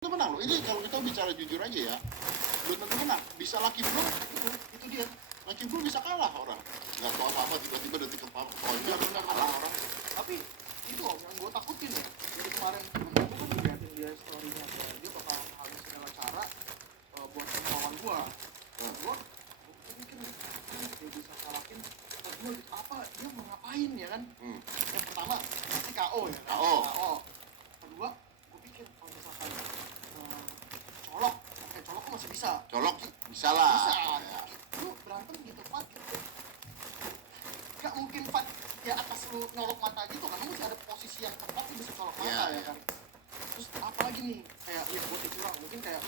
Itu menang loh. Ini kalau kita bicara jujur aja ya, belum tentu menang. Bisa Lucky Blow itu dia. Lucky Blow bisa kalah orang. Nggak tahu apa-apa tiba-tiba detik ke pojok benar kalah orang. Tapi itu om yang gue takutin ya. Dari kemarin gue kan ngeliatin dia story-nya kayak dia bakal harus segala cara buat melawan gue. Gue mikir dia bisa kalahin. Gue apa dia mau ngapain ya kan? Yang pertama pasti KO ya. Kan? KO. Kedua gue pikir kalau misalkan colok, colok masih bisa. Colok bisa lah. Bisa. Ya. Lu berantem gitu Pat gitu. Gak mungkin Pat ya atas lu nyolok mata gitu kan, lu masih ada posisi yang tepat lu bisa colok mata ya kan. Terus apalagi nih kayak ya gue curang mungkin kayak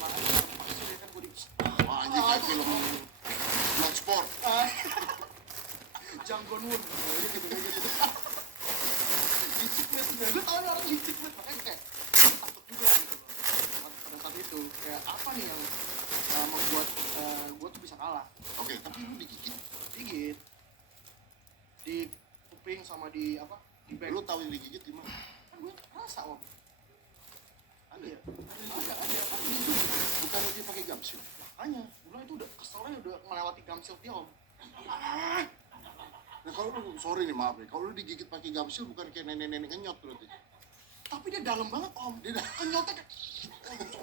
mana pasir ya kan gue di anjing kayak film Bloodsport. Janggon Woon gitu licik banget, gue tau nih orang licik banget, makanya kayak takut juga gitu pada saat itu. Kayak apa nih yang membuat gue tuh bisa kalah. Oke, tapi lu digigit di kuping sama di apa di back. Lu tahu yang digigit di mana? Kan gue rasa om. Ada ya? Ada Bukan dia pakai gamsil. makanya bilang itu udah keselnya udah melewati gamsil dia om. Nah kalau lu, sorry nih maaf nih, kalau lu digigit pakai gamsil bukan kayak nenek-nenek ngenyot berarti. Tapi dia dalam banget om, dia kenyotnya kayak